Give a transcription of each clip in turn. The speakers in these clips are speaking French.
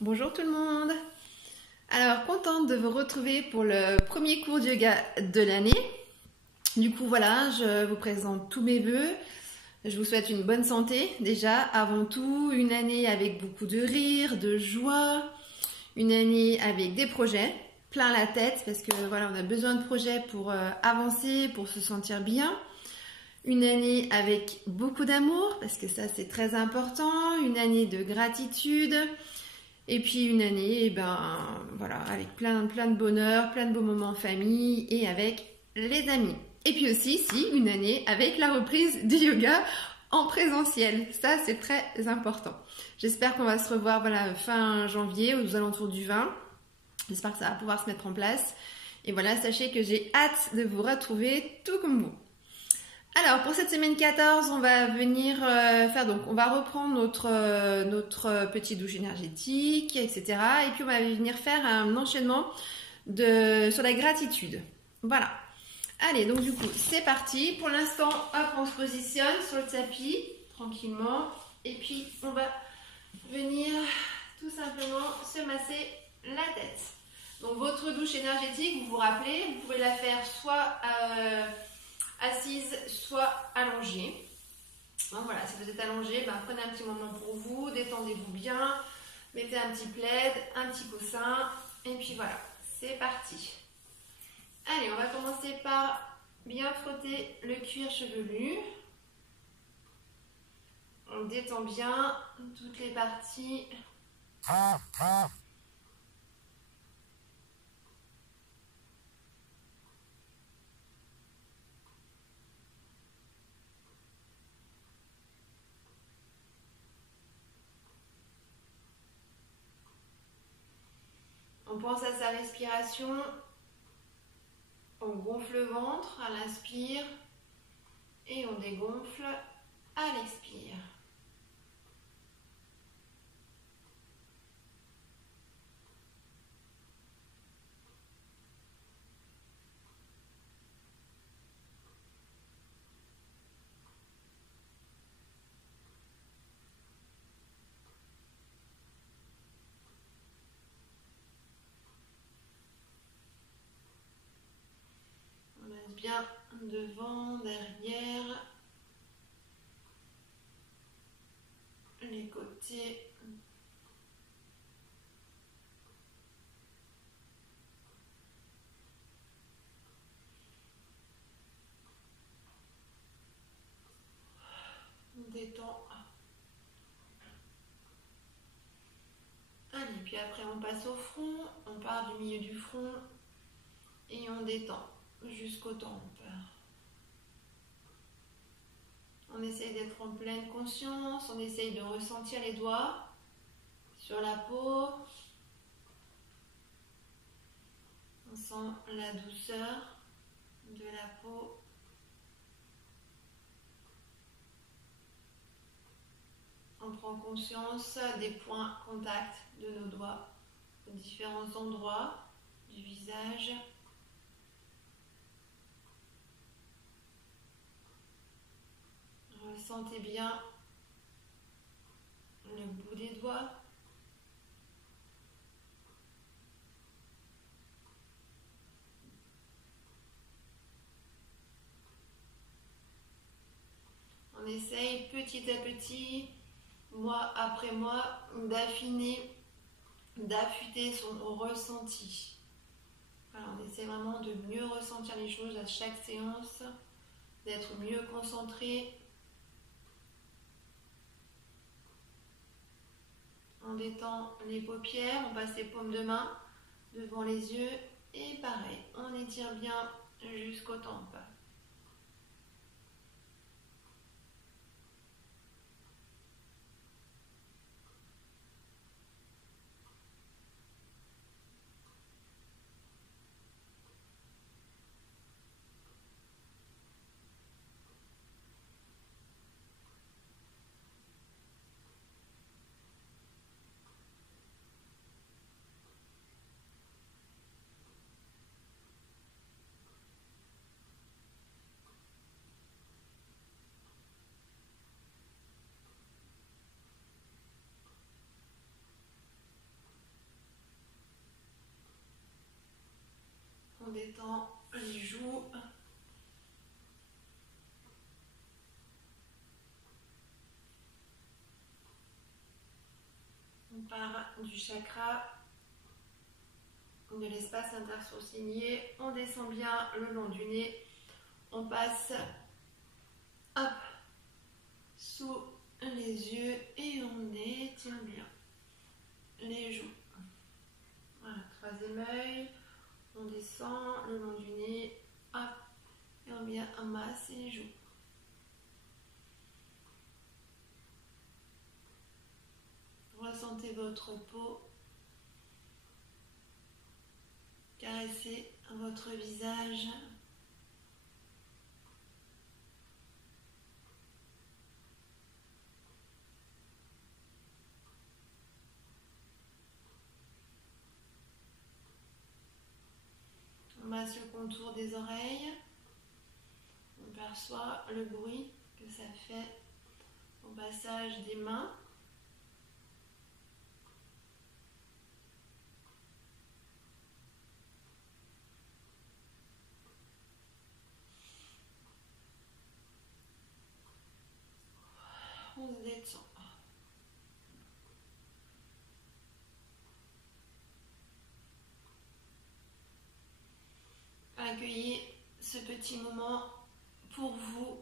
Bonjour tout le monde. Alors, contente de vous retrouver pour le premier cours de yoga de l'année. Du coup, voilà, je vous présente tous mes vœux. Je vous souhaite une bonne santé déjà, avant tout, une année avec beaucoup de rire, de joie, une année avec des projets, plein la tête parce que voilà, on a besoin de projets pour avancer, pour se sentir bien. Une année avec beaucoup d'amour parce que ça c'est très important, une année de gratitude. Et puis une année, voilà, avec plein de bonheur, plein de beaux moments en famille et avec les amis. Et puis aussi, si, une année avec la reprise du yoga en présentiel. Ça, c'est très important. J'espère qu'on va se revoir voilà, fin janvier, aux alentours du 20. J'espère que ça va pouvoir se mettre en place. Et voilà, sachez que j'ai hâte de vous retrouver tout comme vous. Alors pour cette semaine 14, on va venir on va reprendre notre petite douche énergétique, etc. Et puis on va venir faire un enchaînement sur la gratitude. Voilà. Allez, donc du coup, c'est parti. Pour l'instant, hop, on se positionne sur le tapis, tranquillement. Et puis on va venir tout simplement se masser la tête. Donc votre douche énergétique, vous vous rappelez, vous pouvez la faire soit assise, soit allongée. Donc voilà, si vous êtes allongé, prenez un petit moment pour vous, détendez-vous bien, mettez un petit plaid, un petit coussin, et puis voilà, c'est parti. Allez, on va commencer par bien frotter le cuir chevelu. On détend bien toutes les parties. On pense à sa respiration. On gonfle le ventre à l'inspire et on dégonfle à l'expire. On laisse bien devant, derrière, les côtés. On détend. Allez, puis après on passe au front, on part du milieu du front et on détend jusqu'aux tempes. On essaye d'être en pleine conscience, on essaye de ressentir les doigts sur la peau. On sent la douceur de la peau. On prend conscience des points contacts de nos doigts aux différents endroits du visage. Ressentez bien le bout des doigts. On essaye petit à petit, mois après mois, d'affiner, d'affûter son ressenti. Alors, on essaie vraiment de mieux ressentir les choses à chaque séance, d'être mieux concentré. On détend les paupières, on passe les paumes de main devant les yeux et pareil, on étire bien jusqu'aux tempes. On part du chakra de l'espace intersourcilier, on descend bien le long du nez, on passe hop, sous les yeux et on étire bien les joues. Voilà, troisième œil, on descend le long du nez, hop, et on vient masser les joues. Ressentez votre peau, caressez votre visage. On masse le contour des oreilles. On perçoit le bruit que ça fait au passage des mains. On se détend. Accueillez ce petit moment pour vous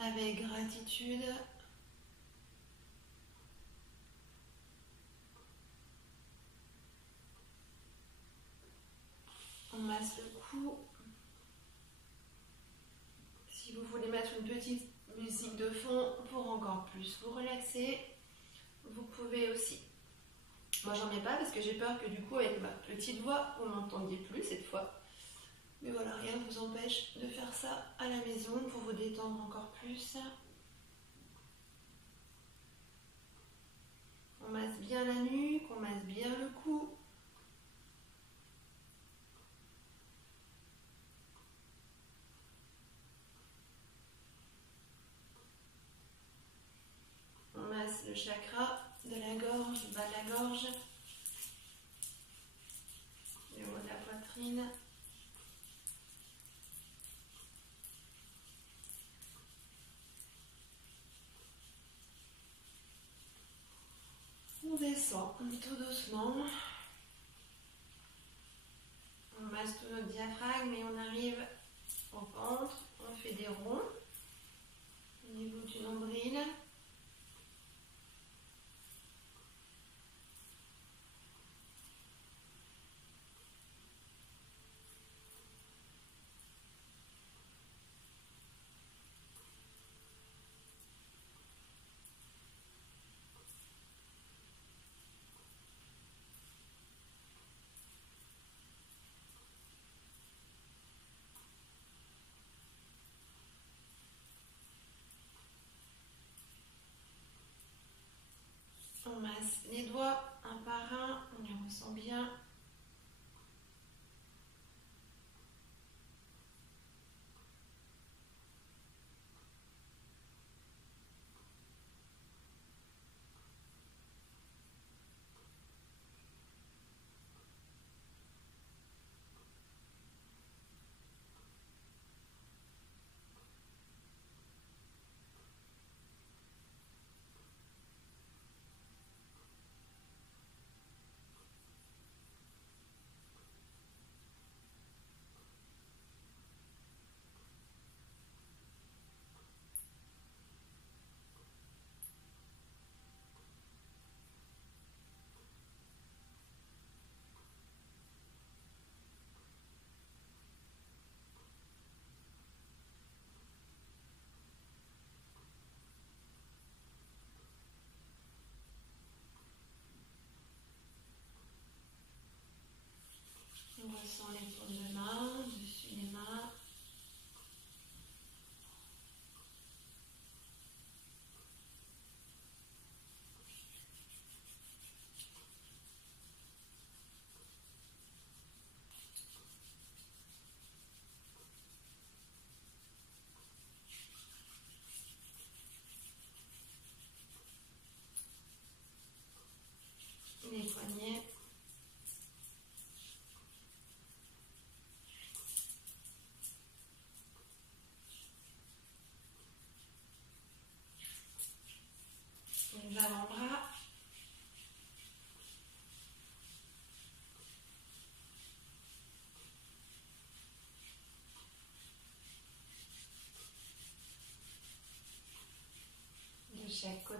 avec gratitude. On masse le cou. Si vous voulez mettre une petite musique de fond pour encore plus vous relaxer, vous pouvez aussi. Moi j'en mets pas parce que j'ai peur que du coup avec ma petite voix vous m'entendiez plus cette fois. Mais voilà, rien ne vous empêche de faire ça à la maison pour vous détendre encore plus. On masse bien la nuque, on masse bien le cou. On masse le chakra de la gorge, du bas de la gorge, le haut de la poitrine. On descend tout doucement. On masse tout notre diaphragme et on arrive au ventre. On fait des ronds au niveau du nombril. On masse les doigts un par un, on les ressent bien.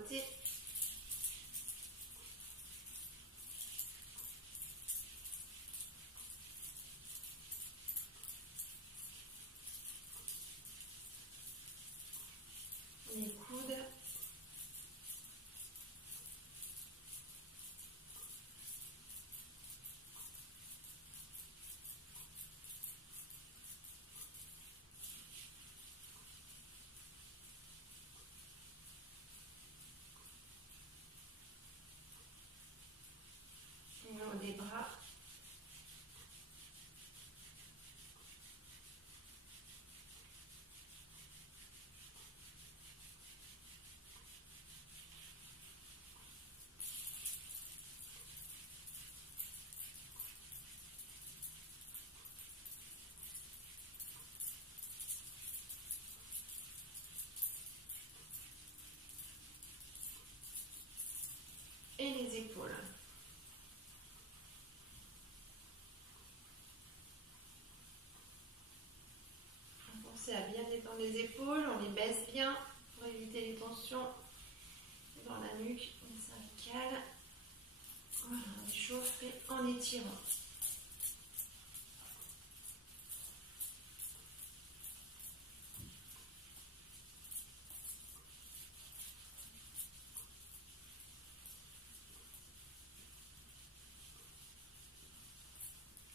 côté. Les coudes. Le haut des bras. Et les épaules. Pensez à bien détendre les épaules, on les baisse bien pour éviter les tensions dans la nuque, les cervicales. Voilà, on échauffe et en étirant.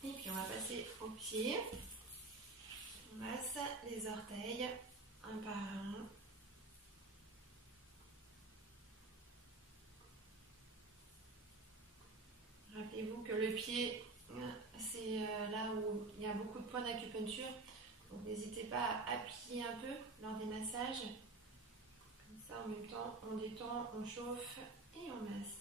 Et puis on va passer aux pieds. On masse les orteils un par un. Rappelez-vous que le pied, c'est là où il y a beaucoup de points d'acupuncture. Donc n'hésitez pas à appuyer un peu lors des massages. Comme ça en même temps on détend, on chauffe et on masse.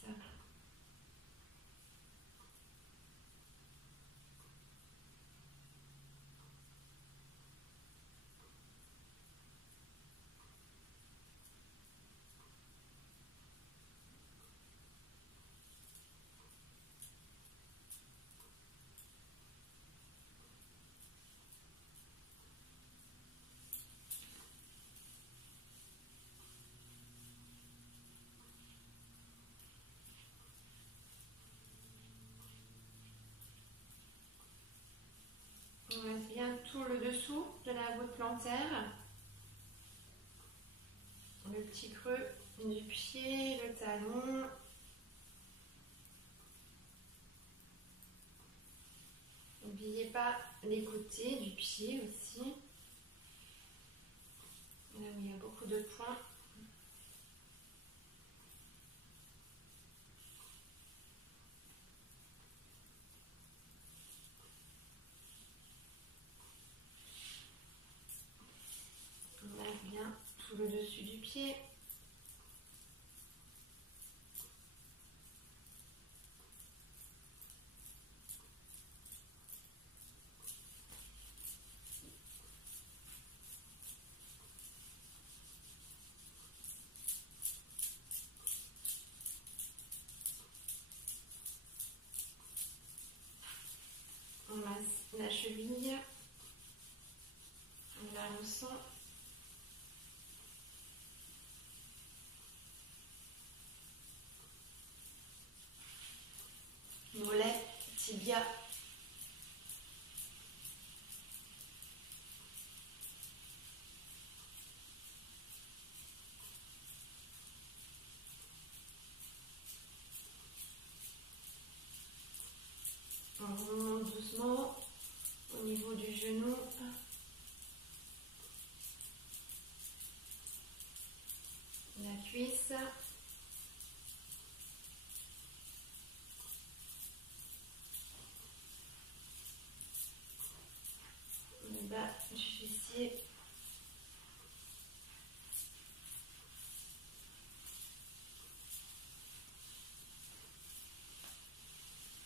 On masse bien tout le dessous de la voûte plantaire, le petit creux du pied, le talon. N'oubliez pas les côtés du pied aussi, là où il y a beaucoup de points. On masse bien tout le dessus du pied. On masse la cheville, on la ressent. Mollet, tibia. On remonte doucement au niveau du genou. La cuisse. Le bas du fessier.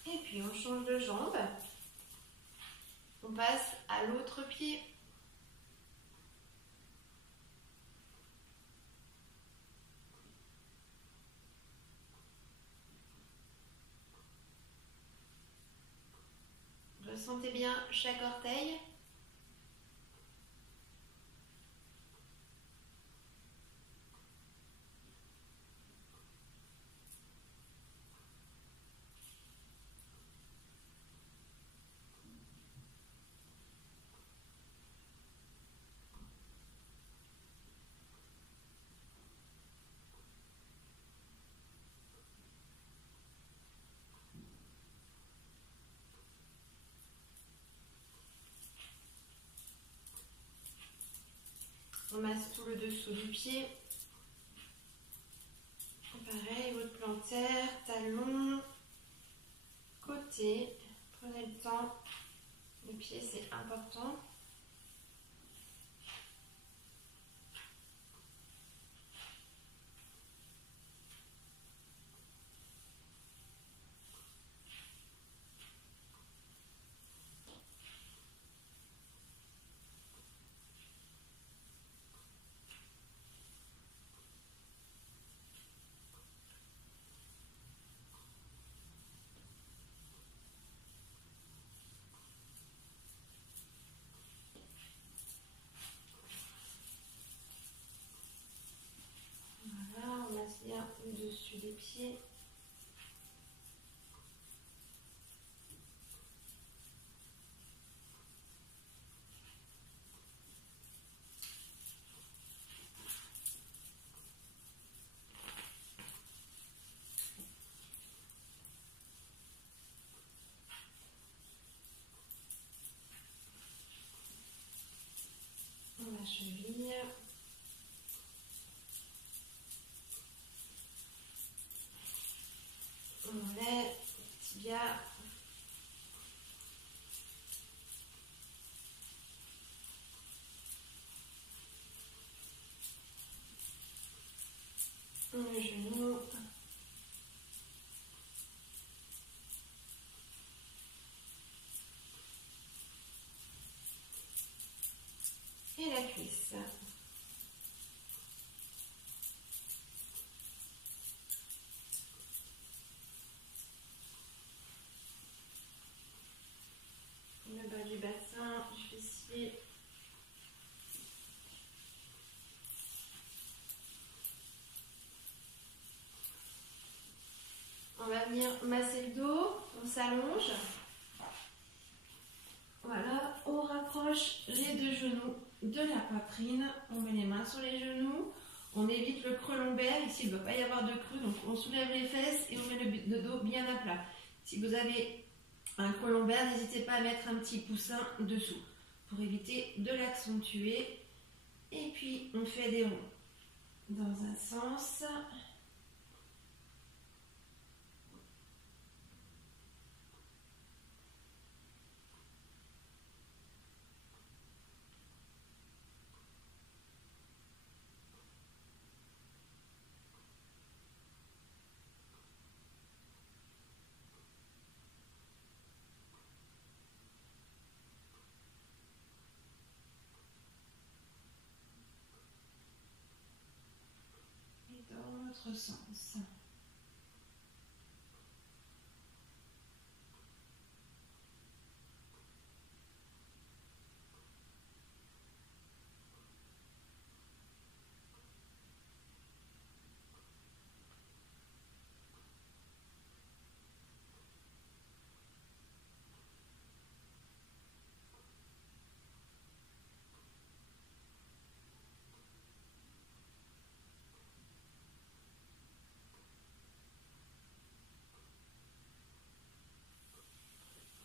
Et puis on change de jambe. On passe à l'autre pied. Ressentez bien chaque orteil. On masse tout le dessous du pied. Pareil, votre plantaire, talon, côté. Prenez le temps. Le pied, c'est important. Bien au-dessus des pieds. La cheville. On lève, tibia. Le genou. Et la cuisse. Le bas du bassin, du fessier. On va venir masser le dos, on s'allonge. Voilà, on rapproche les deux genoux de la poitrine. On met les mains sur les genoux. On évite le creux lombaire. Ici, il ne doit pas y avoir de creux, donc on soulève les fesses et on met le dos bien à plat. Si vous avez un creux lombaire, n'hésitez pas à mettre un petit coussin dessous pour éviter de l'accentuer. Et puis, on fait des ronds dans un sens. Dans l'autre sens.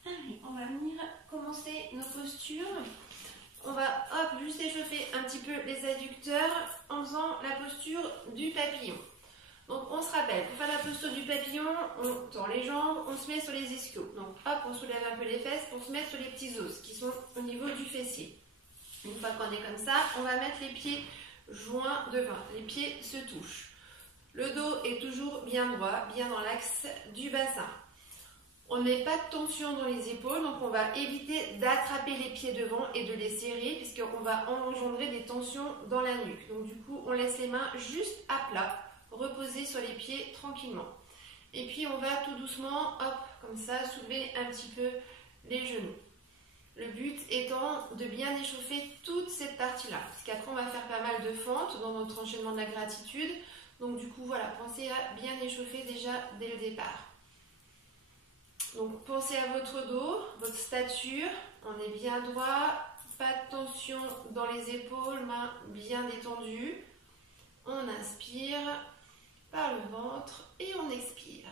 Allez, on va venir commencer nos postures. On va juste échauffer un petit peu les adducteurs en faisant la posture du papillon. Donc on se rappelle, pour faire la posture du papillon, on tend les jambes, on se met sur les ischios. Donc hop, on soulève un peu les fesses pour se mettre sur les petits os qui sont au niveau du fessier. Une fois qu'on est comme ça, on va mettre les pieds joints devant. Les pieds se touchent. Le dos est toujours bien droit, bien dans l'axe du bassin. On ne met pas de tension dans les épaules, donc on va éviter d'attraper les pieds devant et de les serrer puisqu'on va engendrer des tensions dans la nuque. Donc du coup, on laisse les mains juste à plat, reposer sur les pieds tranquillement. Et puis on va tout doucement, hop, comme ça, soulever un petit peu les genoux. Le but étant de bien échauffer toute cette partie-là, parce qu'après on va faire pas mal de fentes dans notre enchaînement de la gratitude. Donc du coup, voilà, pensez à bien échauffer déjà dès le départ. Donc pensez à votre dos, votre stature, on est bien droit, pas de tension dans les épaules, mains bien détendues. On inspire par le ventre et on expire.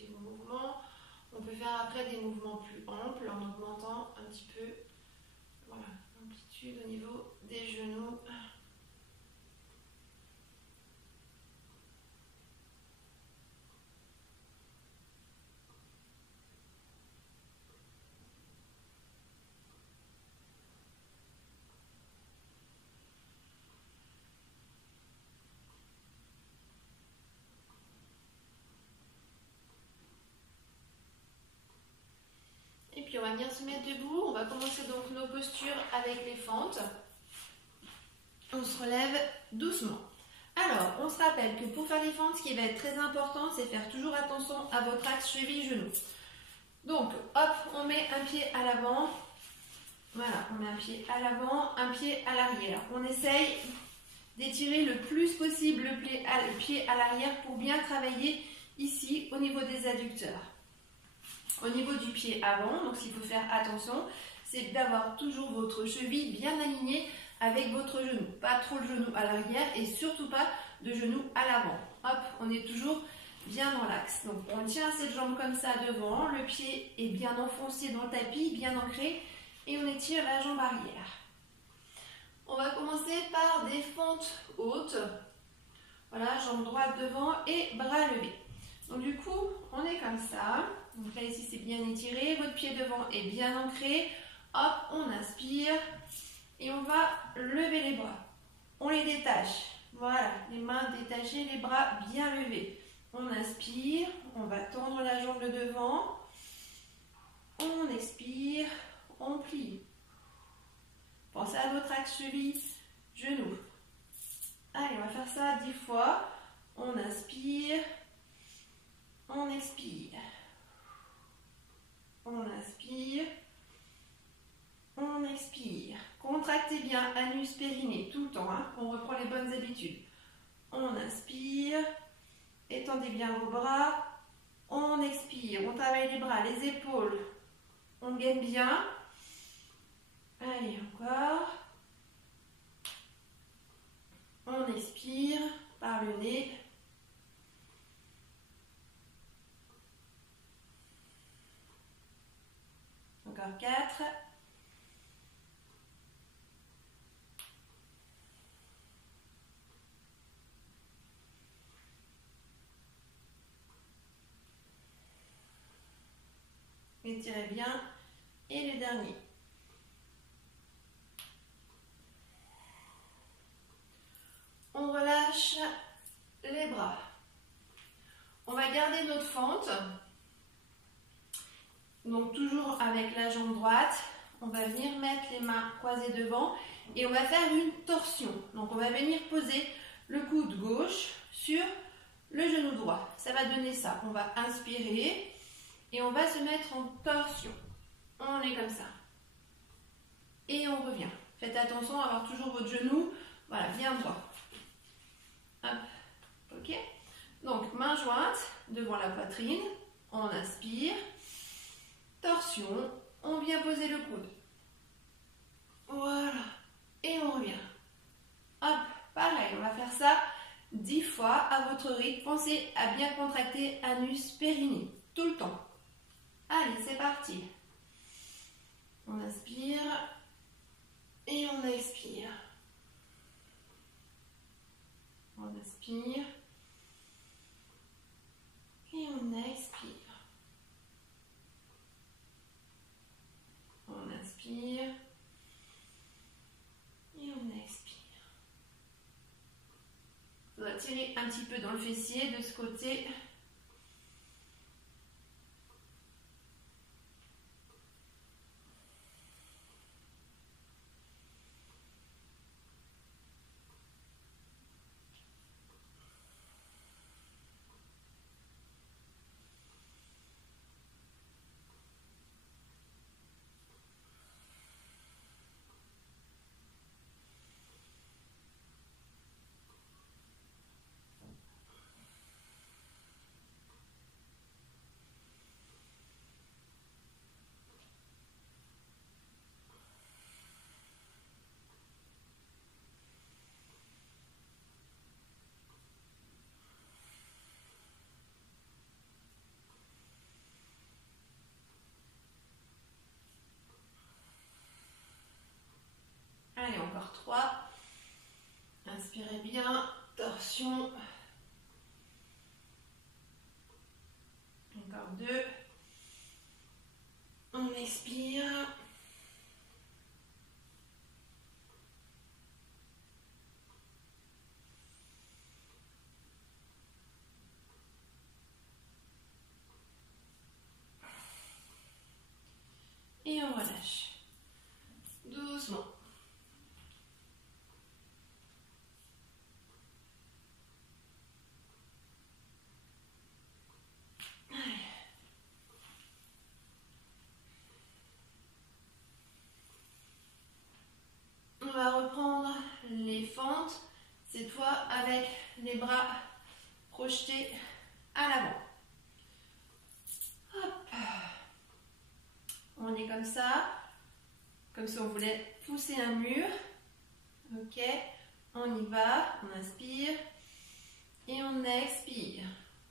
Relaxez vos mouvements. On peut faire après des mouvements plus amples en augmentant un petit peu, voilà, l'amplitude au niveau des genoux. Et puis on va venir se mettre debout. On va commencer donc nos postures avec les fentes. On se relève doucement. Alors, on se rappelle que pour faire les fentes, ce qui va être très important, c'est faire toujours attention à votre axe cheville-genou. Donc, hop, on met un pied à l'avant. Voilà, on met un pied à l'avant, un pied à l'arrière. On essaye d'étirer le plus possible le pied à l'arrière pour bien travailler ici au niveau des adducteurs. Au niveau du pied avant, donc ce qu'il faut faire attention, c'est d'avoir toujours votre cheville bien alignée avec votre genou. Pas trop le genou à l'arrière et surtout pas de genou à l'avant. Hop, on est toujours bien dans l'axe. Donc on tient cette jambe comme ça devant, le pied est bien enfoncé dans le tapis, bien ancré et on étire la jambe arrière. On va commencer par des fentes hautes. Voilà, jambe droite devant et bras levés. Donc du coup, on est comme ça. Donc là ici c'est bien étiré, votre pied devant est bien ancré. Hop, on inspire et on va lever les bras. On les détache. Voilà, les mains détachées, les bras bien levés. On inspire, on va tendre la jambe de devant. On expire, on plie. Pensez à votre axe cheville, genou. Allez, on va faire ça 10 fois. On inspire, on expire. On inspire, on expire. Contractez bien anus, périnée tout le temps. On reprend les bonnes habitudes. On inspire, étendez bien vos bras. On expire, on travaille les bras, les épaules. On gaine bien. Allez, encore. On expire par le nez. Encore 4. Étirez bien. Et le dernier. On relâche les bras. On va garder notre fente. Donc toujours avec la jambe droite. On va venir mettre les mains croisées devant et on va faire une torsion. Donc on va venir poser le coude gauche sur le genou droit. Ça va donner ça. On va inspirer et on va se mettre en torsion. On est comme ça. Et on revient. Faites attention à avoir toujours votre genou, voilà, bien droit. Hop, ok. Donc main jointe devant la poitrine. On inspire. Torsion. On vient poser le coude. Voilà. Et on revient. Hop, pareil, on va faire ça 10 fois à votre rythme. Pensez à bien contracter anus, périnée, tout le temps. Allez, c'est parti. On inspire et on expire. On inspire et on expire. On inspire et on expire. On va tirer un petit peu dans le fessier de ce côté. encore 3. Inspirez bien, torsion. Encore 2. On expire. Et on relâche. Doucement. On va reprendre les fentes, cette fois avec les bras projetés à l'avant. Hop. On est comme si on voulait pousser un mur. Ok, on y va, on inspire et on expire.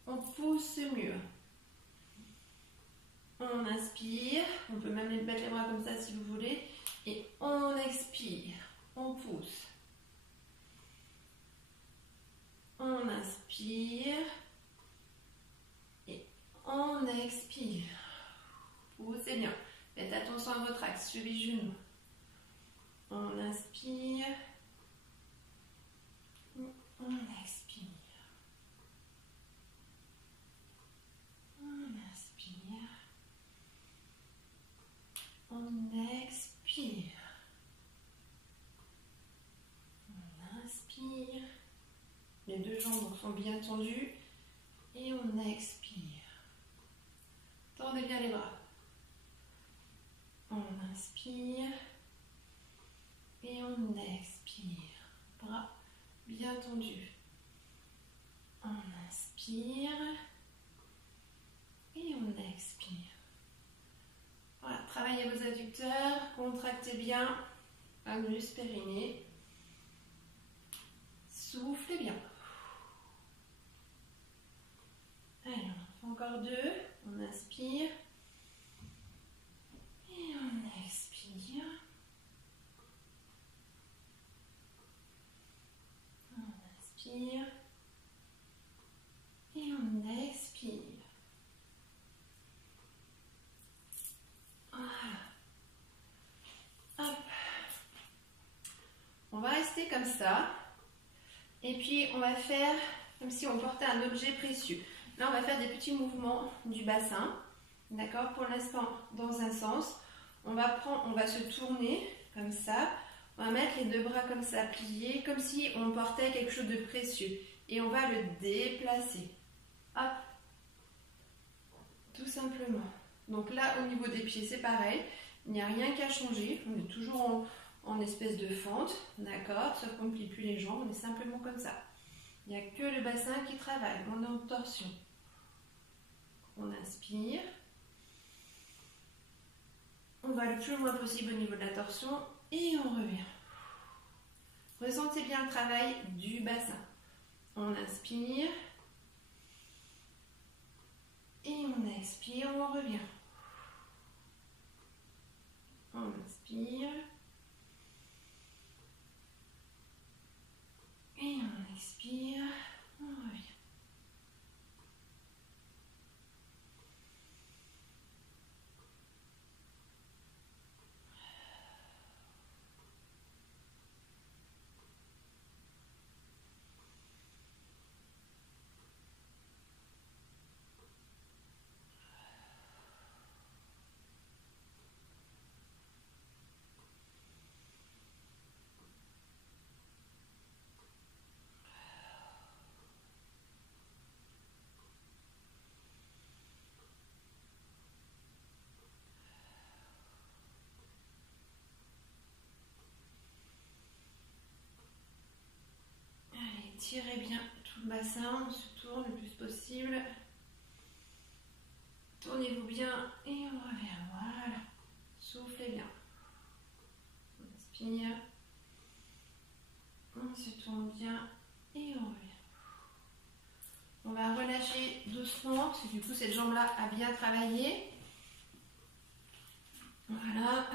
On pousse ce mur. On inspire, on peut même mettre les bras comme ça si vous voulez. Et on expire, on pousse. On inspire et on expire. Poussez bien. Faites attention à votre axe, cheville-genou. On inspire. On expire. On inspire. On expire. On inspire. Les deux jambes sont bien tendues. Et on expire. Tendez bien les bras. On inspire. Et on expire. Bras bien tendus. On inspire. Et on expire. Voilà, travaillez vos adducteurs, contractez bien l'anus périnée. Soufflez bien. Alors, encore 2. On inspire. Et on expire. On inspire. Et on expire. Voilà. Hop. On va rester comme ça. Et puis, on va faire comme si on portait un objet précieux. Là, on va faire des petits mouvements du bassin. D'accord? Pour l'instant, dans un sens. On va se tourner comme ça. On va mettre les deux bras comme ça, pliés, comme si on portait quelque chose de précieux. Et on va le déplacer. Hop. Tout simplement. Donc là, au niveau des pieds, c'est pareil. Il n'y a rien qu'à changer. On est toujours en espèce de fente. D'accord? Sauf qu'on ne plie plus les jambes. On est simplement comme ça. Il n'y a que le bassin qui travaille. On est en torsion. On inspire. On va le plus loin possible au niveau de la torsion. Et on revient. Ressentez bien le travail du bassin. On inspire. Et on expire, on revient. On inspire. Et on expire, on revient. Tirez bien tout le bassin, on se tourne le plus possible. Tournez-vous bien et on revient. Voilà. Soufflez bien. On inspire. On se tourne bien et on revient. On va relâcher doucement parce que du coup cette jambe-là a bien travaillé. Voilà.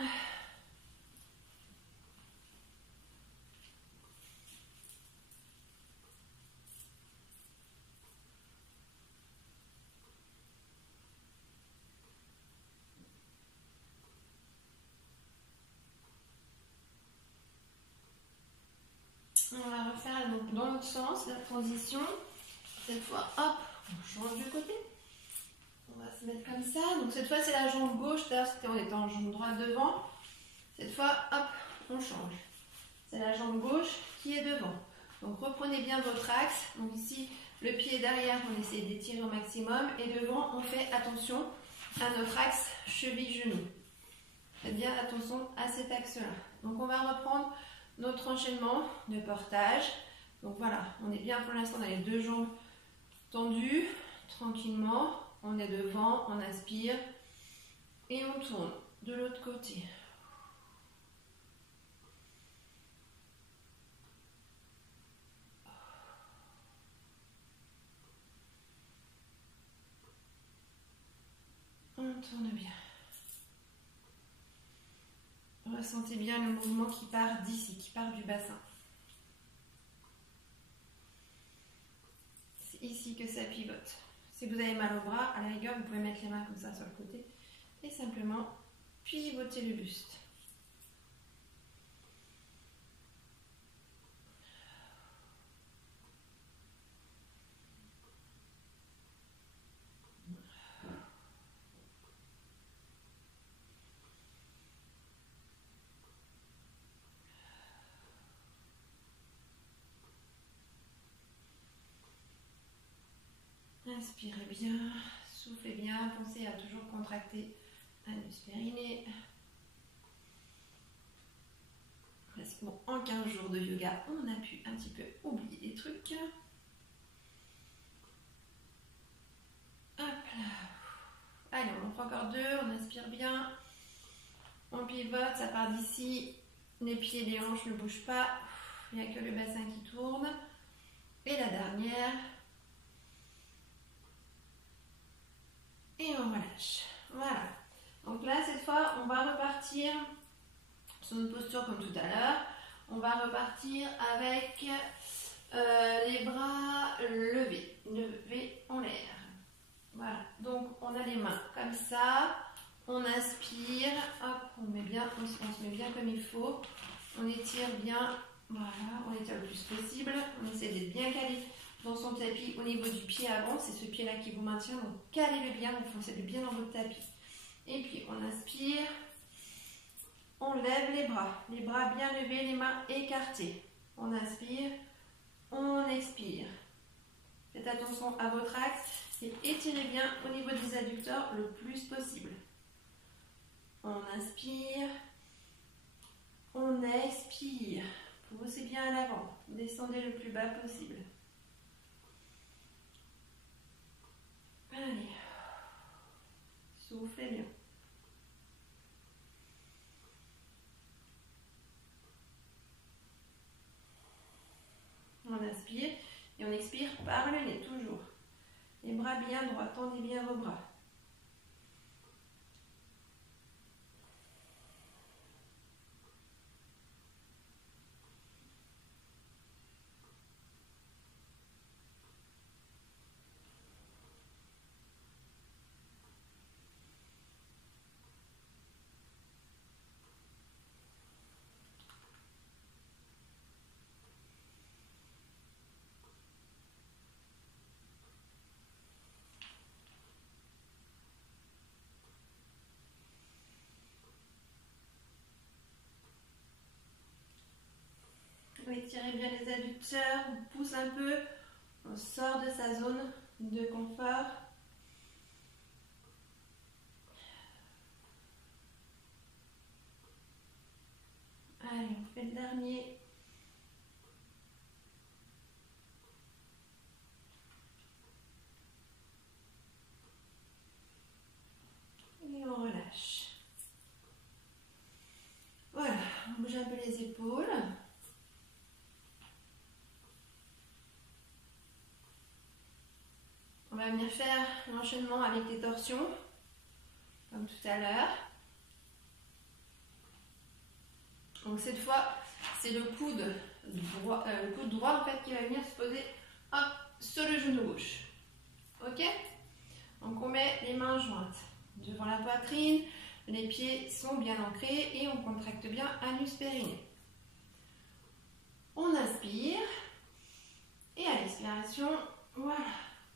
Voilà, donc dans l'autre sens, la transition. Cette fois, hop, on change du côté. On va se mettre comme ça. Donc cette fois, c'est la jambe gauche. Tout à l'heure, on était en jambe droite devant. Cette fois, hop, on change. C'est la jambe gauche qui est devant. Donc reprenez bien votre axe. Donc ici, le pied derrière, on essaie d'étirer au maximum. Et devant, on fait attention à notre axe cheville-genou. Faites bien attention à cet axe-là. Donc on va reprendre notre enchaînement de portage. Donc voilà, on est bien pour l'instant dans les deux jambes tendues. Tranquillement, on est devant, on aspire. Et on tourne de l'autre côté. On tourne bien. Ressentez bien le mouvement qui part d'ici, qui part du bassin. C'est ici que ça pivote. Si vous avez mal au bras, à la rigueur, vous pouvez mettre les mains comme ça sur le côté et simplement pivoter le buste. Inspirez bien, soufflez bien, pensez à toujours contracter l'anus périnée. Parce que bon, en 15 jours de yoga, on a pu un petit peu oublier des trucs. Hop là. Allez, on en prend encore deux, on inspire bien. On pivote, ça part d'ici. Les pieds, les hanches ne bougent pas. Il n'y a que le bassin qui tourne. Et la dernière. Et on relâche. Voilà. Donc là, cette fois, on va repartir sur une posture comme tout à l'heure. On va repartir avec les bras levés en l'air. Voilà. Donc, on a les mains comme ça. On inspire. Hop, on met bien, on se met bien comme il faut. On étire bien. Voilà, on étire le plus possible. On essaie d'être bien calé dans son tapis au niveau du pied avant. C'est ce pied-là qui vous maintient. Donc, calez-le bien. Donc, foncez bien dans votre tapis. Et puis, on inspire. On lève les bras bien levés, les mains écartées. On inspire, on expire. Faites attention à votre axe et étirez bien au niveau des adducteurs le plus possible. On inspire, on expire. Poussez bien à l'avant, descendez le plus bas possible. Allez, soufflez bien. On inspire et on expire par le nez, toujours. Les bras bien droits, tendez bien vos bras. Vous étirez bien les adducteurs, on pousse un peu, on sort de sa zone de confort. Allez, on fait le dernier. Et on relâche. Voilà, on bouge un peu les épaules. On va venir faire l'enchaînement avec les torsions, comme tout à l'heure. Donc cette fois, c'est le coude droit en fait qui va venir se poser hop, sur le genou gauche. Ok? Donc on met les mains jointes devant la poitrine, les pieds sont bien ancrés et on contracte bien anus périnée. On inspire Et à l'expiration, voilà,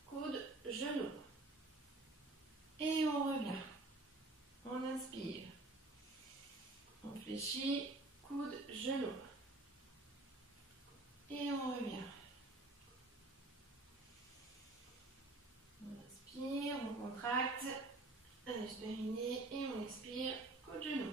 coude, genou. Et on revient. On inspire. On fléchit, coude, genou. Et on revient. On inspire, on contracte. Allez, périnée et on expire, coude, genou.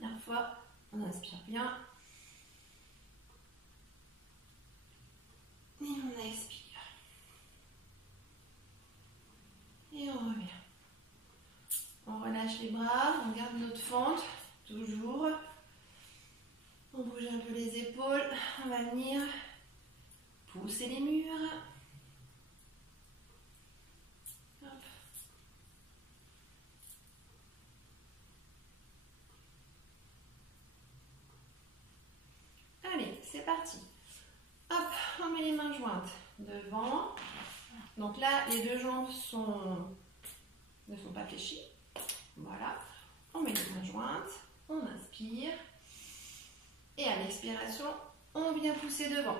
Dernière fois, on inspire bien. Et on expire. Et on revient. On relâche les bras, on garde notre fente, toujours. On bouge un peu les épaules, on va venir pousser les murs. Hop. Allez, c'est parti. Hop, on met les mains jointes devant. Donc là, les deux jambes ne sont pas fléchies. Voilà. On met les mains jointes, on inspire. Et à l'expiration, on vient pousser devant.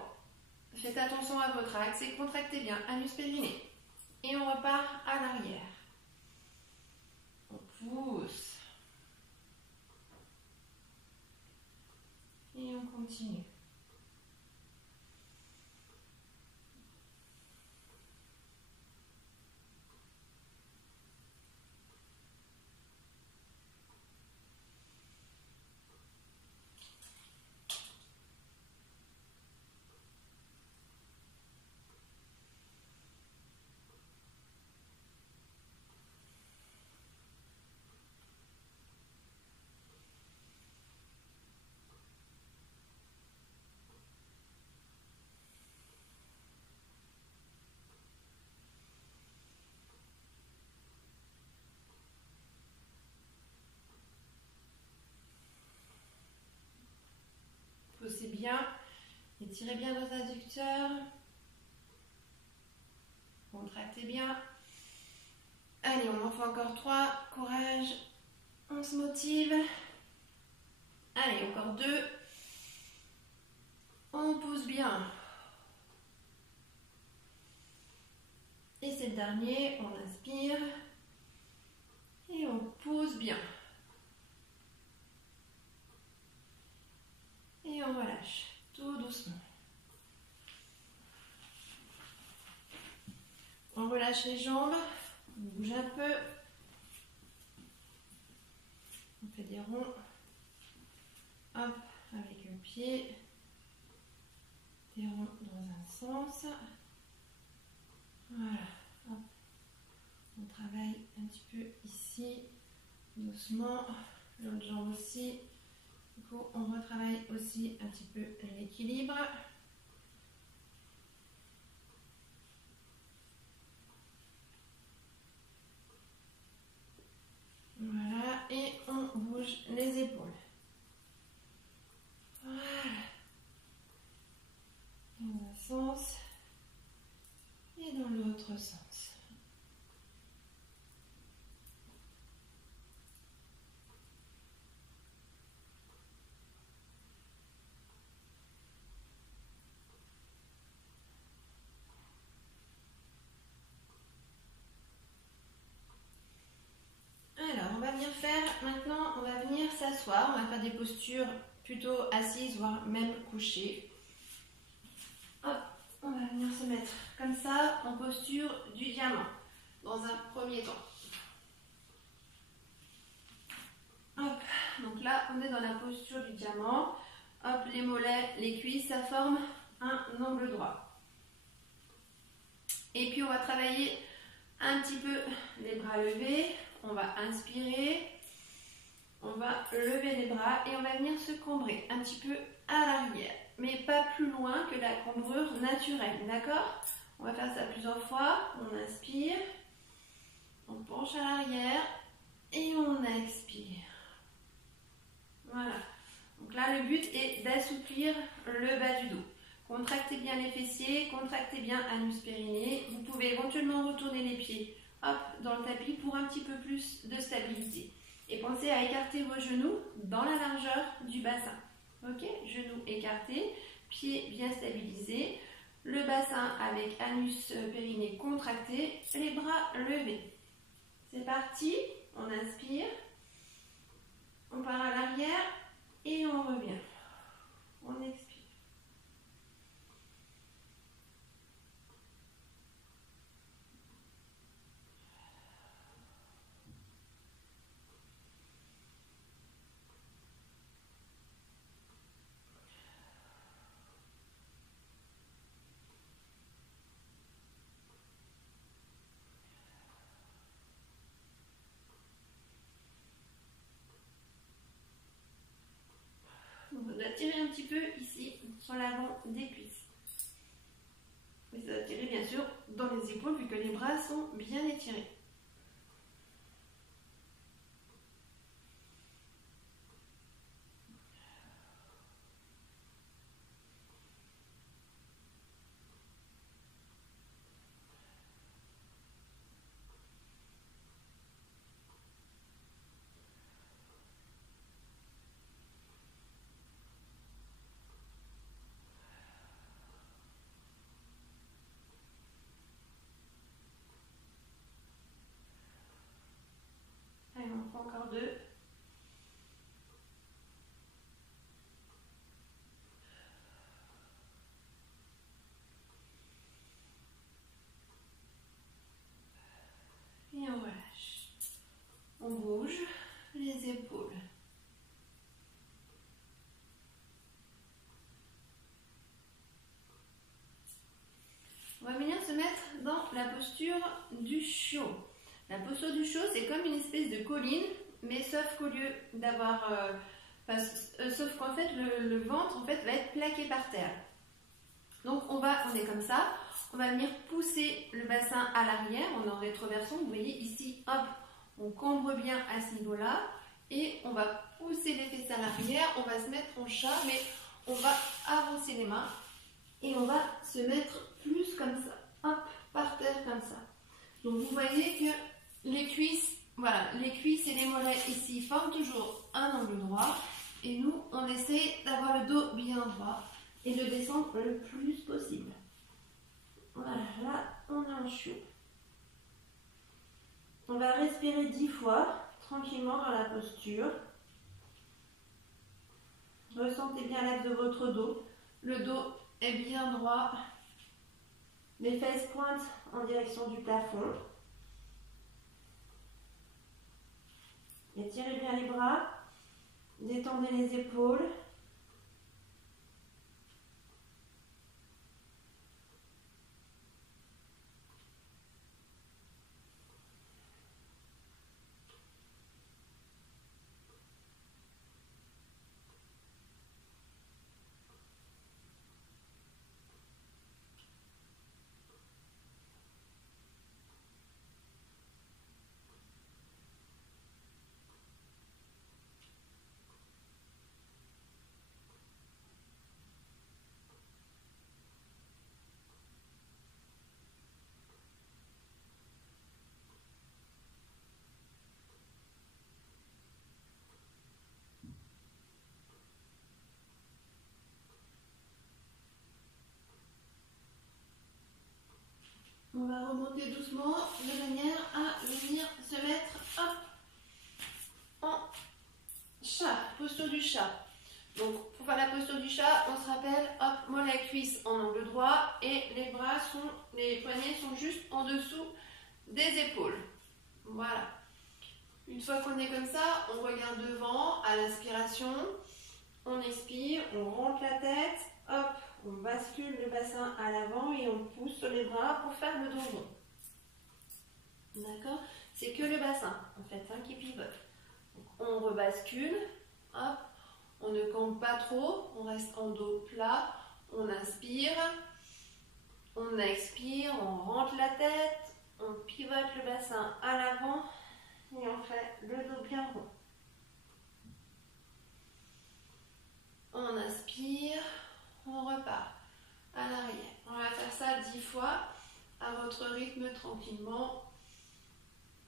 Faites attention à votre axe et contractez bien, anus périnée. Et on repart à l'arrière. On pousse. Et on continue. Poussez bien, étirez bien vos adducteurs, contractez bien. Allez, on en fait encore 3, courage, on se motive. Allez, encore 2, on pousse bien. Et c'est le dernier, on inspire et on pousse bien. Et on relâche, tout doucement. On relâche les jambes, on bouge un peu. On fait des ronds. Hop, avec le pied. Des ronds dans un sens. Voilà. Hop. On travaille un petit peu ici, doucement. L'autre jambe aussi. Du coup, on retravaille aussi un petit peu l'équilibre. Voilà, et on bouge les épaules. Voilà. Dans un sens et dans l'autre sens. venir faire maintenant, on va venir s'asseoir, on va faire des postures plutôt assises, voire même couchées. Hop, on va venir se mettre comme ça en posture du diamant dans un premier temps. Hop, donc là on est dans la posture du diamant. Hop, les mollets, les cuisses, ça forme un angle droit. Et puis on va travailler un petit peu les bras levés. On va inspirer, on va lever les bras et on va venir se combrer un petit peu à l'arrière, mais pas plus loin que la cambrure naturelle, d'accord? On va faire ça plusieurs fois. On inspire, on penche à l'arrière et on expire. Voilà. Donc là, le but est d'assouplir le bas du dos. Contractez bien les fessiers, contractez bien anus périnée. Vous pouvez éventuellement retourner les pieds, hop, dans le tapis pour un petit peu plus de stabilité. Et pensez à écarter vos genoux dans la largeur du bassin. Ok, genoux écartés, pieds bien stabilisés, le bassin avec anus périnée contracté, les bras levés. C'est parti, on inspire, on part à l'arrière et on revient. On expire. On va tirer un petit peu ici sur l'avant des cuisses. Mais ça va tirer bien sûr dans les épaules vu que les bras sont bien étirés. Allez, on prend encore deux. Et on relâche. On bouge les épaules. On va venir se mettre dans la posture du chiot. La posture du chiot, c'est comme une espèce de colline, mais sauf qu'au lieu d'avoir... sauf qu'en fait, le ventre en fait, va être plaqué par terre. Donc on est comme ça, on va venir pousser le bassin à l'arrière, on est en rétroversion, vous voyez ici, hop, on cambre bien à ce niveau-là, et on va pousser les fesses à l'arrière, on va se mettre en chat, mais on va avancer les mains, et on va se mettre plus comme ça, hop, par terre comme ça. Donc vous voyez que les cuisses, voilà, les cuisses et les mollets ici forment toujours un angle droit, et nous, on essaie d'avoir le dos bien droit, et de descendre le plus possible. Voilà, là, on est en chiot. On va respirer 10 fois, tranquillement dans la posture. Ressentez bien l'axe de votre dos. Le dos est bien droit. Les fesses pointent en direction du plafond. Étirez bien les bras. Détendez les épaules. On va remonter doucement de manière à venir se mettre hop, chat, posture du chat. Donc pour faire la posture du chat, on se rappelle, hop, mollet cuisse en angle droit et les les poignets sont juste en dessous des épaules. Voilà. Une fois qu'on est comme ça, on regarde devant à l'inspiration, on expire, on rentre la tête, hop, on bascule le bassin à l'avant et on pousse sur les bras pour faire le dos rond. D'accord? C'est que le bassin en fait qui pivote. Donc, on rebascule, hop, on ne campe pas trop, on reste en dos plat, on inspire, on expire, on rentre la tête, on pivote le bassin à l'avant et on fait le dos bien rond. On inspire, on repart à l'arrière. On va faire ça 10 fois à votre rythme tranquillement.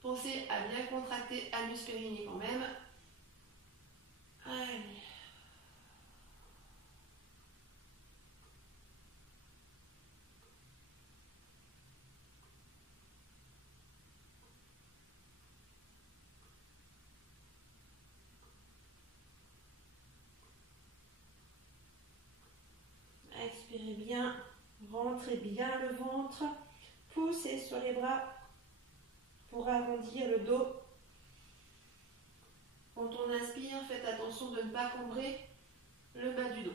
Pensez à bien contracter anus périnée quand même. Allez. Expirez bien, rentrez bien le ventre, poussez sur les bras pour arrondir le dos. Quand on inspire, faites attention de ne pas combrer le bas du dos.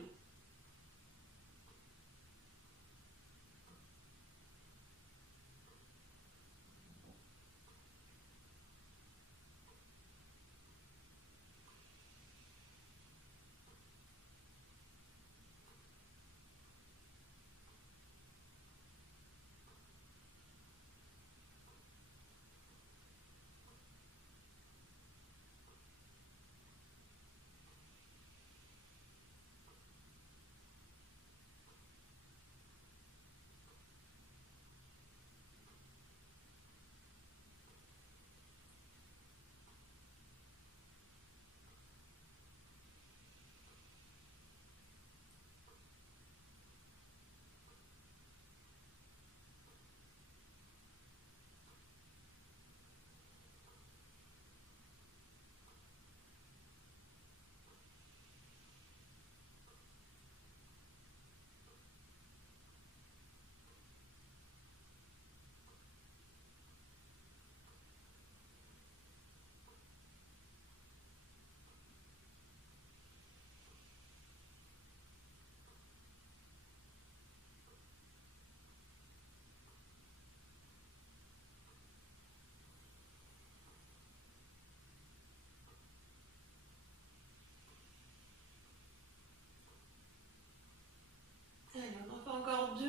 Allez, on en fait encore 2.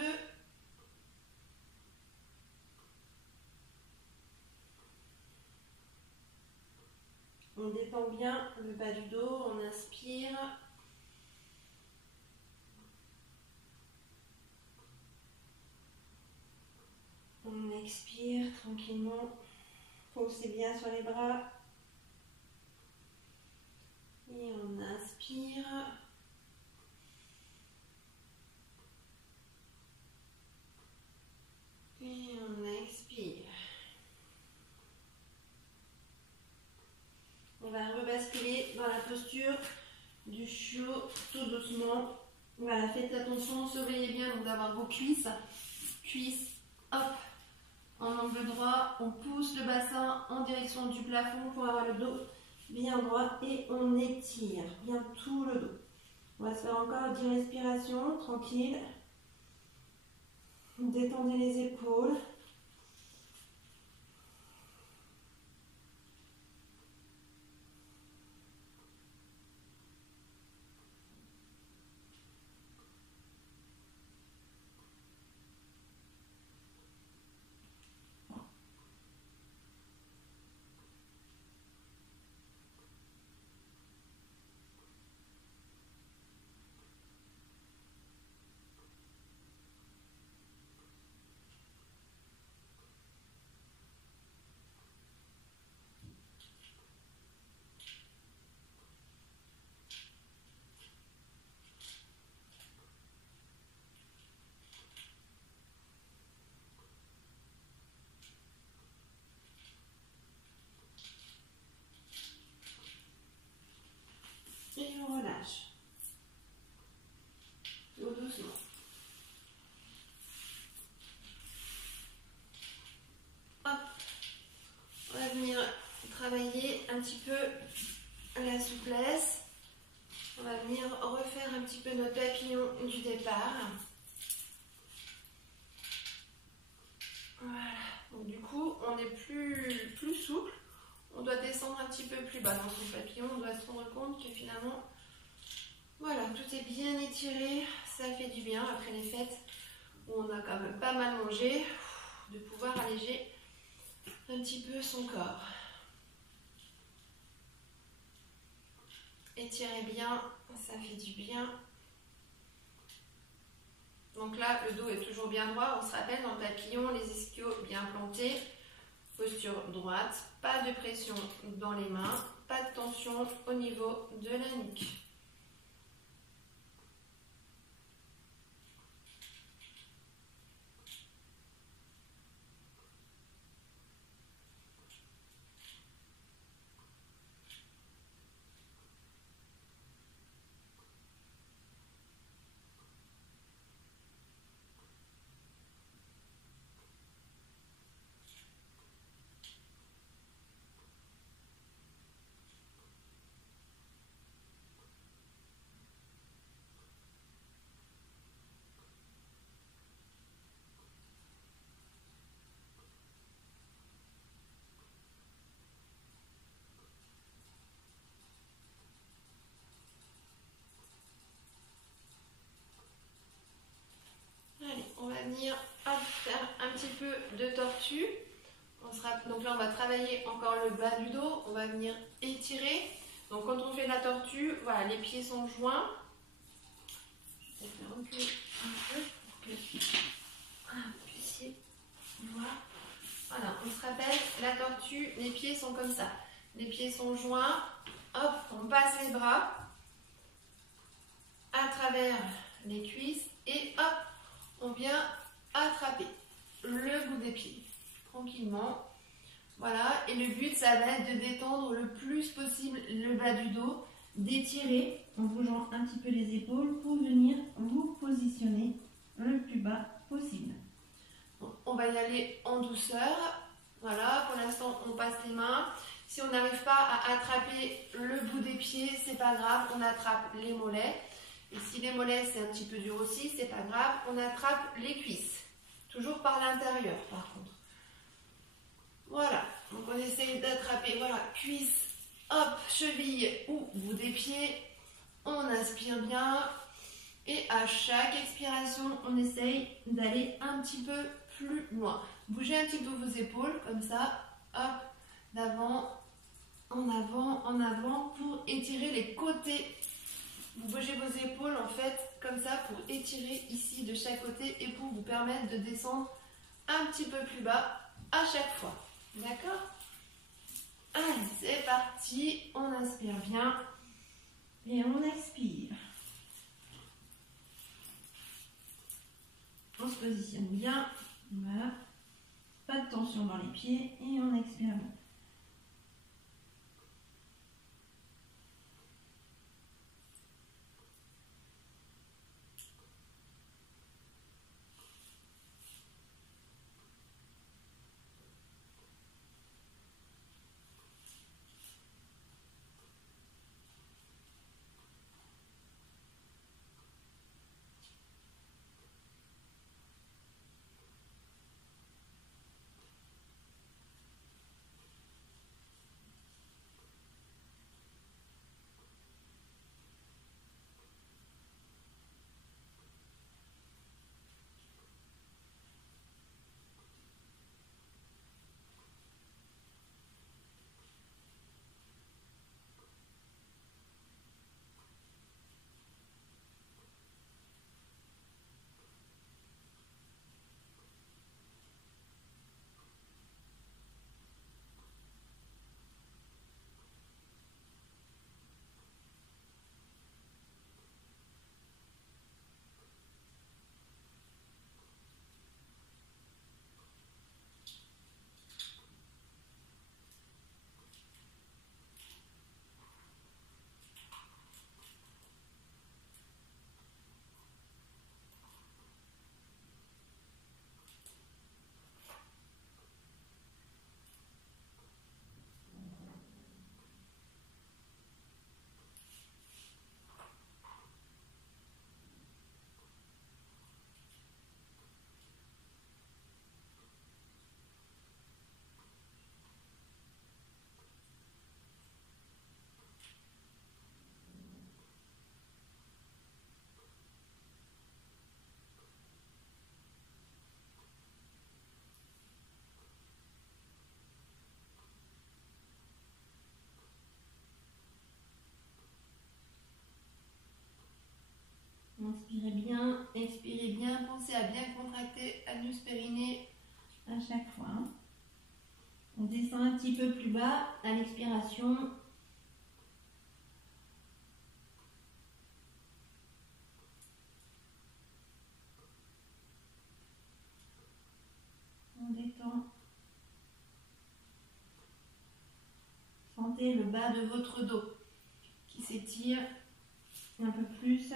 On détend bien le bas du dos, on inspire. On expire tranquillement. Posez bien sur les bras. Et on inspire. Et on expire. On va rebasculer dans la posture du chiot tout doucement. Voilà, faites attention, surveillez bien d'avoir vos cuisses. Cuisses, hop, en angle droit. On pousse le bassin en direction du plafond pour avoir le dos bien droit et on étire bien tout le dos. On va se faire encore 10 respirations, tranquille. Détendez les épaules. un petit peu la souplesse. On va venir refaire un petit peu notre papillon du départ. Voilà. Donc du coup, on est plus souple. On doit descendre un petit peu plus bas dans son papillon. On doit se rendre compte que finalement, voilà, tout est bien étiré. Ça fait du bien après les fêtes où on a quand même pas mal mangé, de pouvoir alléger un petit peu son corps. Étirez bien, ça fait du bien. Donc là, le dos est toujours bien droit. On se rappelle, dans le papillon, les ischios bien plantés. Posture droite, pas de pression dans les mains, pas de tension au niveau de la nuque. Allez, on va venir faire un petit peu de tortue. Donc là, on va travailler encore le bas du dos. On va venir étirer. Donc quand on fait la tortue, voilà, les pieds sont joints. Je vais faire reculer un peu pour que vous puissiez voir. Voilà, on se rappelle, la tortue, les pieds sont comme ça. Les pieds sont joints. Hop, on passe les bras à travers les cuisses et hop, on vient attraper le bout des pieds tranquillement. Voilà, et le but, ça va être de détendre le plus possible le bas du dos, d'étirer en bougeant un petit peu les épaules pour venir vous positionner le plus bas possible. Bon, on va y aller en douceur. Voilà, pour l'instant, on passe les mains. Si on n'arrive pas à attraper le bout des pieds, c'est pas grave, on attrape les mollets. Et si les mollets, c'est un petit peu dur aussi, c'est pas grave, on attrape les cuisses. Toujours par l'intérieur, par contre. Voilà, donc on essaye d'attraper, voilà, cuisse, hop, cheville ou bout des pieds. On inspire bien. Et à chaque expiration, on essaye d'aller un petit peu plus loin. Bougez un petit peu vos épaules, comme ça, hop, d'avant, en avant, pour étirer les côtés. Vous bougez vos épaules, en fait, comme ça, pour étirer ici de chaque côté et pour vous permettre de descendre un petit peu plus bas à chaque fois. D'accord? Allez, c'est parti. On inspire bien et on expire. On se positionne bien. Voilà. Pas de tension dans les pieds et on expire bien. Inspirez bien, expirez bien, pensez à bien contracter anus périnée à chaque fois. On descend un petit peu plus bas à l'expiration. On détend. Sentez le bas de votre dos qui s'étire un peu plus.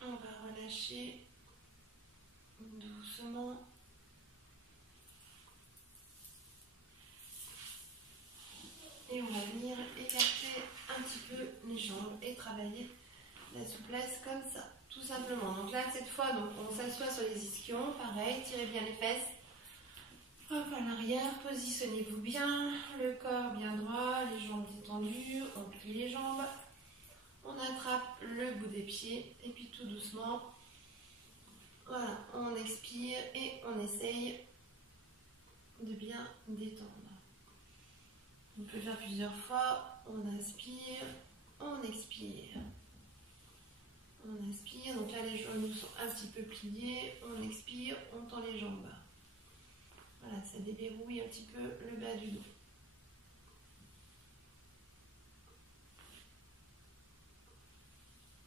On va relâcher doucement. Et on va venir écarter un petit peu les jambes et travailler la souplesse comme ça, tout simplement. Donc là, cette fois, donc, on s'assoit sur les ischions. Pareil, tirez bien les fesses. Hop, à l'arrière, positionnez-vous bien. Le corps bien droit, les jambes détendues. On plie les jambes. On attrape le bout des pieds. Et puis tout doucement, voilà, on expire et on essaye de bien détendre. On peut faire plusieurs fois. On inspire, on expire. On inspire, donc là les genoux sont un petit peu pliés. On expire, on tend les jambes. Voilà, ça déverrouille un petit peu le bas du dos.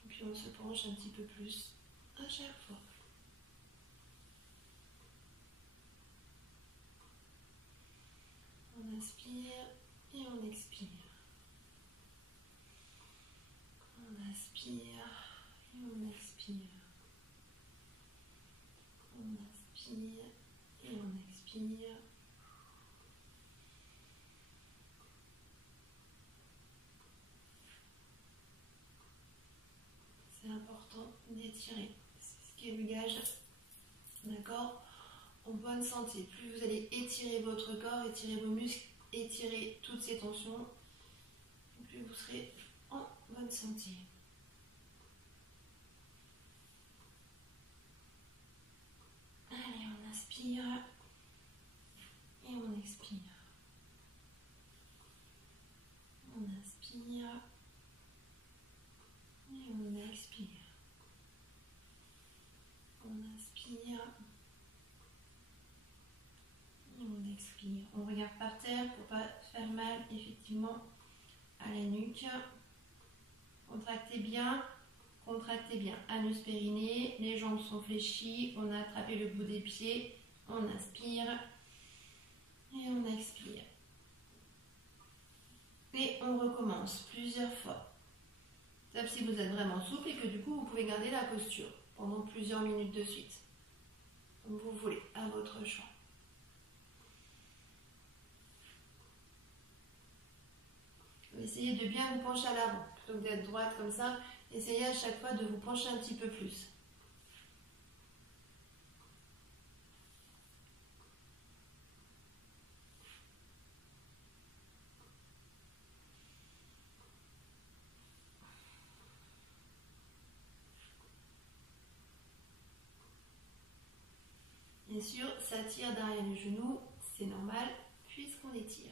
Et puis on se penche un petit peu plus à chaque fois. On inspire et on expire. On inspire et on expire. On inspire et on expire. C'est important d'étirer. C'est ce qui est le gage, d'accord, en bonne santé. Plus vous allez étirer votre corps, étirer vos muscles, étirer toutes ces tensions, plus vous serez en bonne santé. Allez, on inspire et on expire. On inspire et on expire. On inspire et on expire. On regarde par terre pour ne pas faire mal effectivement à la nuque. Contractez bien. Contractez bien. Anus périnée, les jambes sont fléchies. On a attrapé le bout des pieds. On inspire et on expire. Et on recommence plusieurs fois. Sauf si vous êtes vraiment souple et que du coup vous pouvez garder la posture pendant plusieurs minutes de suite. Comme vous voulez, à votre choix. Essayez de bien vous pencher à l'avant. Plutôt que d'être droite comme ça, essayez à chaque fois de vous pencher un petit peu plus. Bien sûr, ça tire derrière les genoux, c'est normal, puisqu'on les tire.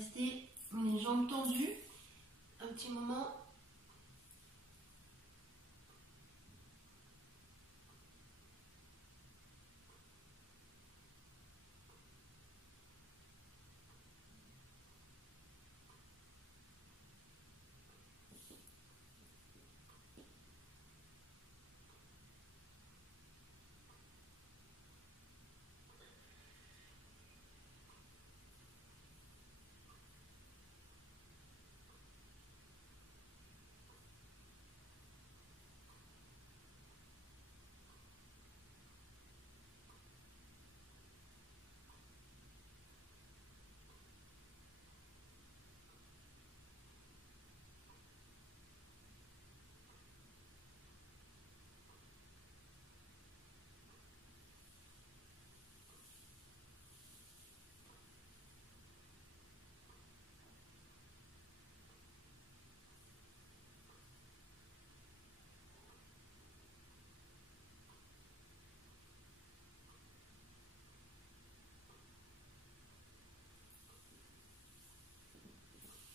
rester les jambes tendues un petit moment.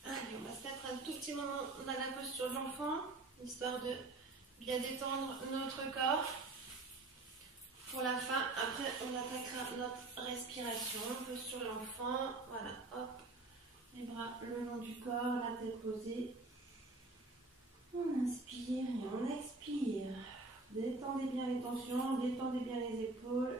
Allez, on va se mettre un tout petit moment dans la posture de l'enfant, histoire de bien détendre notre corps. Pour la fin, après on attaquera notre respiration, posture de l'enfant, voilà, hop, les bras le long du corps, la tête posée. On inspire et on expire. Détendez bien les tensions, détendez bien les épaules.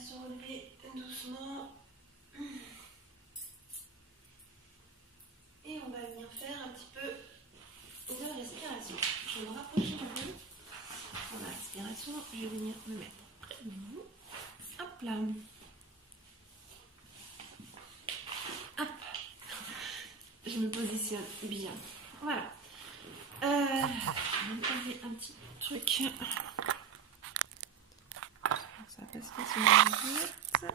Se relever doucement et on va venir faire un petit peu de respiration. Je vais me rapprocher un peu pour la respiration. Je vais venir me mettre près de vous. Hop là. Hop. Je me positionne bien. Voilà. Je vais me poser un petit truc. Ça passe pas sur la tête.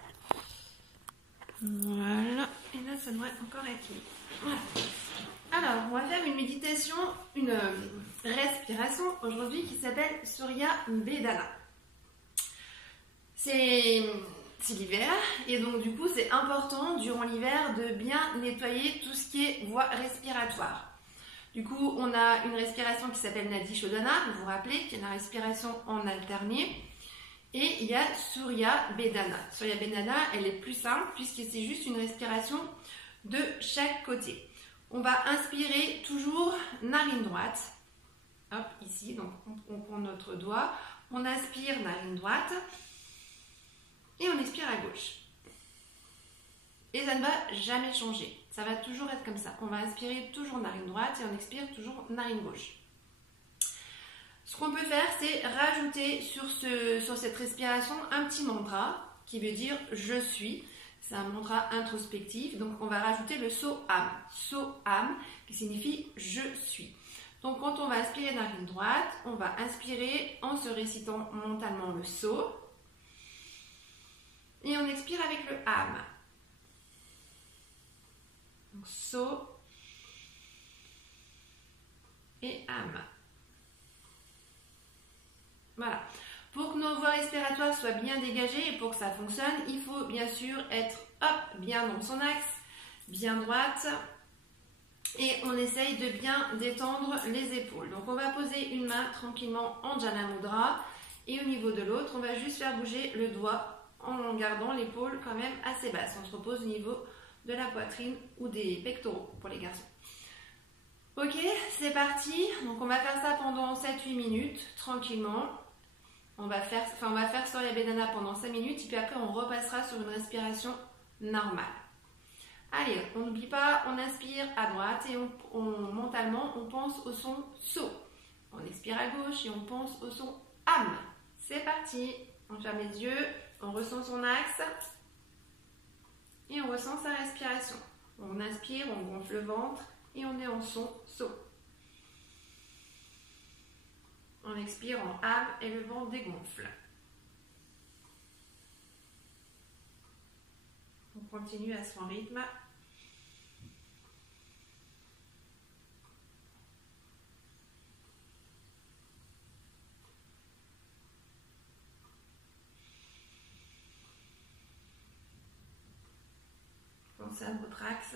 Voilà. Et là, ça devrait encore être mis. Voilà. Alors, on va faire une méditation, une respiration aujourd'hui qui s'appelle Surya Vedana. C'est c'est l'hiver et donc du coup c'est important durant l'hiver de bien nettoyer tout ce qui est voie respiratoire. Du coup on a une respiration qui s'appelle Nadi Shodhana, vous vous rappelez, qui est la respiration en alterné, et il y a Surya Bedana. Surya Bedana, elle est plus simple puisque c'est juste une respiration de chaque côté. On va inspirer toujours narine droite, hop ici, donc on prend notre doigt, on inspire narine droite, et on expire à gauche. Et ça ne va jamais changer. Ça va toujours être comme ça. On va inspirer toujours narine droite et on expire toujours narine gauche. Ce qu'on peut faire, c'est rajouter sur cette respiration un petit mantra qui veut dire « je suis ». C'est un mantra introspectif. Donc on va rajouter le So-Am. So-Am qui signifie « je suis ». Donc quand on va inspirer narine droite, on va inspirer en se récitant mentalement le So. Et on expire avec le Am. Donc, So et Am. Voilà. Pour que nos voies respiratoires soient bien dégagées et pour que ça fonctionne, il faut bien sûr être bien dans son axe, bien droite. Et on essaye de bien détendre les épaules. Donc on va poser une main tranquillement en Jana Mudra. Et au niveau de l'autre, on va juste faire bouger le doigt en gardant l'épaule quand même assez basse. On se repose au niveau de la poitrine ou des pectoraux pour les garçons. Ok, c'est parti. Donc on va faire ça pendant 7-8 minutes, tranquillement. On va faire Surya Bedana pendant 5 minutes et puis après on repassera sur une respiration normale. Allez, on n'oublie pas, on inspire à droite et mentalement on pense au son So. On expire à gauche et on pense au son Am. C'est parti. On ferme les yeux, on ressent son axe et on ressent sa respiration. On inspire, on gonfle le ventre et on est en son So. On expire en Am et le ventre dégonfle. On continue à son rythme. Pensez à votre axe.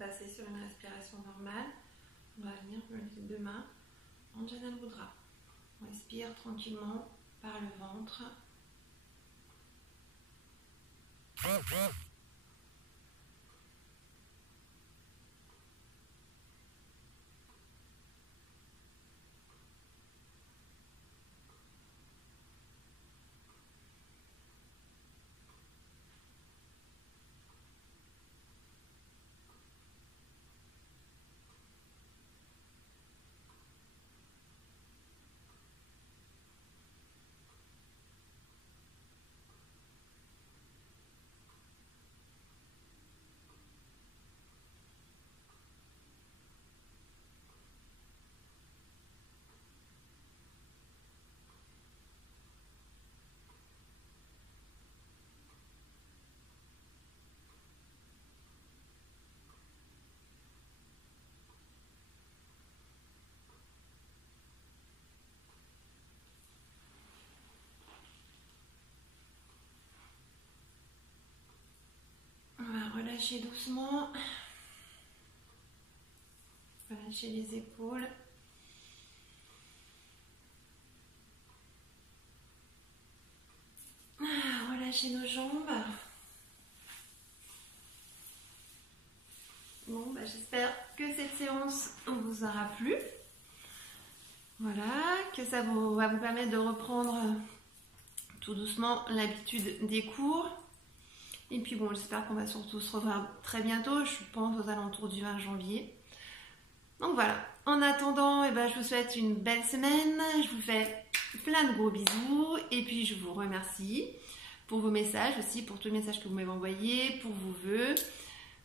passer sur une respiration normale. On va venir lever les deux mains en Jana Mudra. On respire tranquillement par le ventre. On va relâcher doucement. Relâcher les épaules. Relâcher nos jambes. Bon, j'espère que cette séance vous aura plu. Voilà, que ça va vous permettre de reprendre tout doucement l'habitude des cours. Et puis bon, j'espère qu'on va surtout se revoir très bientôt. Je pense aux alentours du 20 janvier. Donc voilà, en attendant, je vous souhaite une belle semaine. Je vous fais plein de gros bisous. Et puis je vous remercie pour vos messages aussi, pour tous les messages que vous m'avez envoyés, pour vos vœux.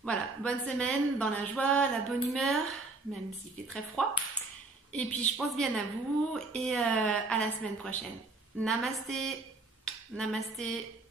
Voilà, bonne semaine, dans la joie, la bonne humeur, même s'il fait très froid. Et puis je pense bien à vous et à la semaine prochaine. Namasté, namasté.